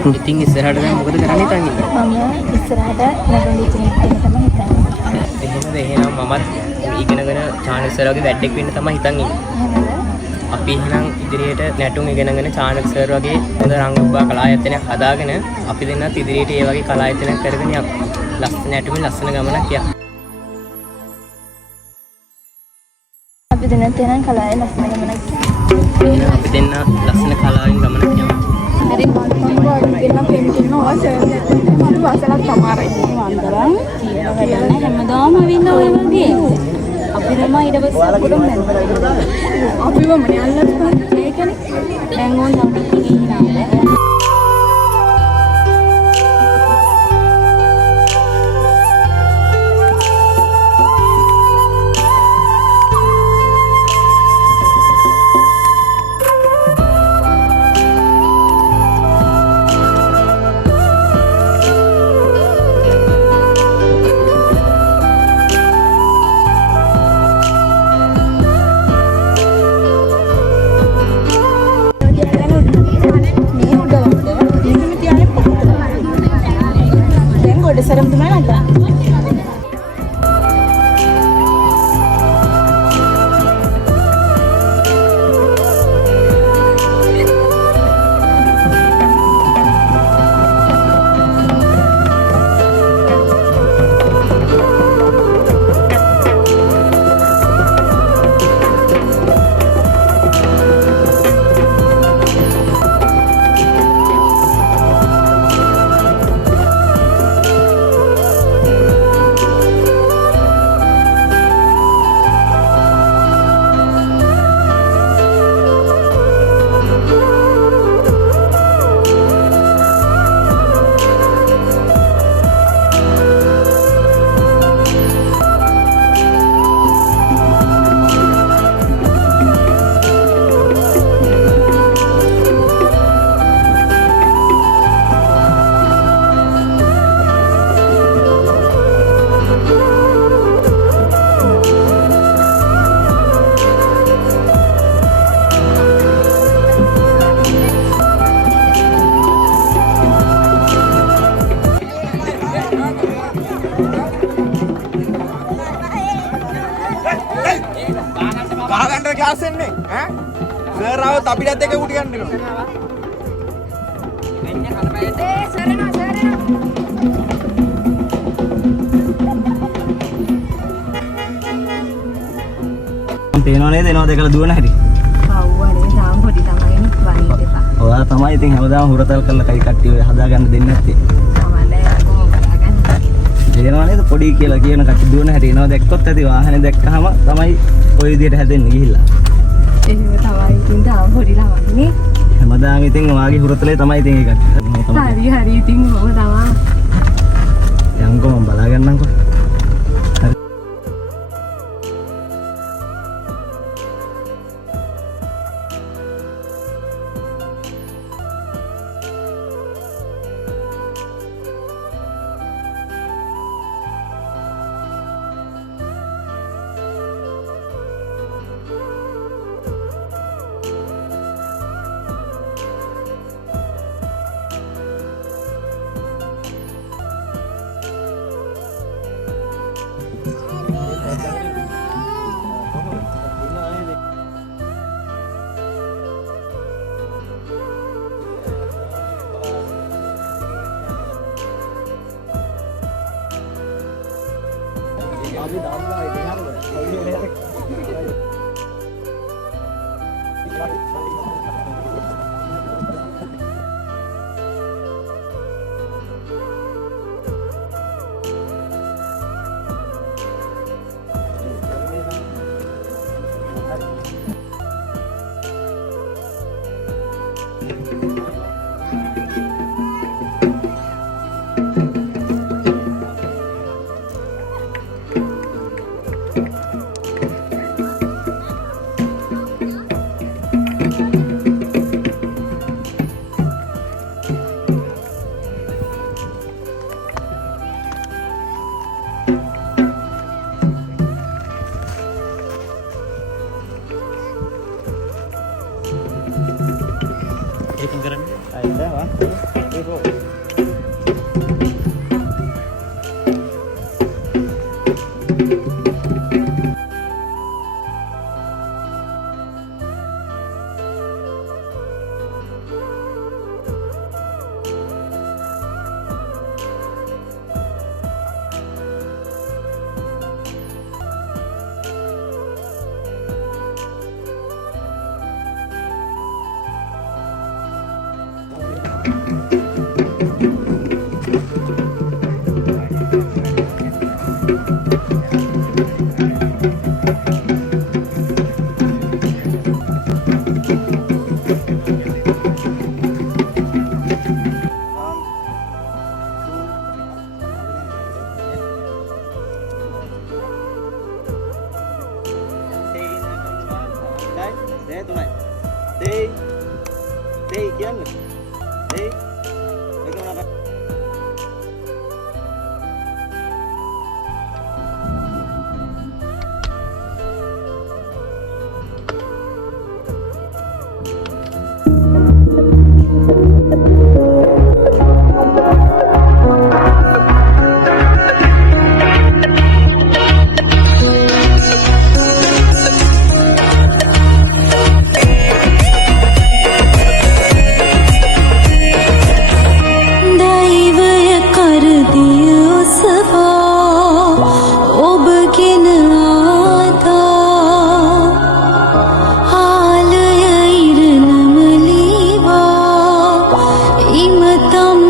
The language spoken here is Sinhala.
ඉතින් ඉස්සරහට දැන් මොකද කරන්න හිතන්නේ? මම ඉස්සරහට නැගොඩි ඉගෙන තමයි හිතන්නේ. එහෙමද? එහෙනම් මමත් ඉගෙනගෙන චානල් සර් වගේ වැඩක් වෙන්න තමයි හිතන් ඉන්නේ. අපි එහෙනම් ඉදිරියට නැටුම් ඉගෙනගෙන චානල් සර් වගේ හොඳ රංගුබ්බා කලායතනයක් හදාගෙන අපි දෙන්නත් ඉදිරියට ඒ වගේ කලායතනයක් කරගෙන යමු. ලස්සන නැටුමින් ලස්සන ගමනක් යන්න. අපි දෙන්නත් එහෙනම් කලාවේ ලස්සන ගමනක් එහෙනම් අපි දෙන්න ලස්සන කලාවෙන් ගමනක් යමු. හරි මම දෙන්න පෙන්ටින්න ඕසර් මම වසලක් තමයි වන්දරන් කියලා වැඩන හැමදාම අවින්න ඔය වගේ අපි රම ඊට පස්සේ අපුඩම නැන්ද අපිව මනේ අල්ලත් ඒකනේ දැන් ඕන අපි කිහිනාද serem di mana kak? Class එන්නේ ඈ සර් ආවොත් අපිටත් එක කුටි ගන්න දෙනවා මෙන්න කලබලට ඒ සර් එනවා තේනව නේද එනවා දැකලා දුවන හැටි කව්වනේ තාම පොඩි තමයි වහින්න එපා ඔයා තමයි ඉතින් හැමදාම හුරතල් කරලා කයි කට්ටිය ඔය හදාගන්න දෙන්නේ නැත්තේ තමයිලා කොහොම බලාගන්න තේනව නේද පොඩි කියලා කියන කට්ටිය දුවන හැටි එනවා දැක්කොත් ඇති වාහනේ දැක්කහම තමයි ඔය විදියට හැදෙන්නේ ගිහිල්ලා එහෙම තමයි ඉතින් තාම පොඩි ළමයිනේ හැමදාම ඉතින් ඔයාගේ හුරතලේ තමයි ඉතින් ඒ කට්ටිය හරි ඉතින් මම තමයි යන්කෝ මම බලාගන්නම්කෝ Thế tụi này. Đi. Đi kiếm. Đi. Đi con nào. දෛවය කරදිය ඔසවා ඔබගෙන ආතා ආලය ඉරණම ලීවා ඉමතම්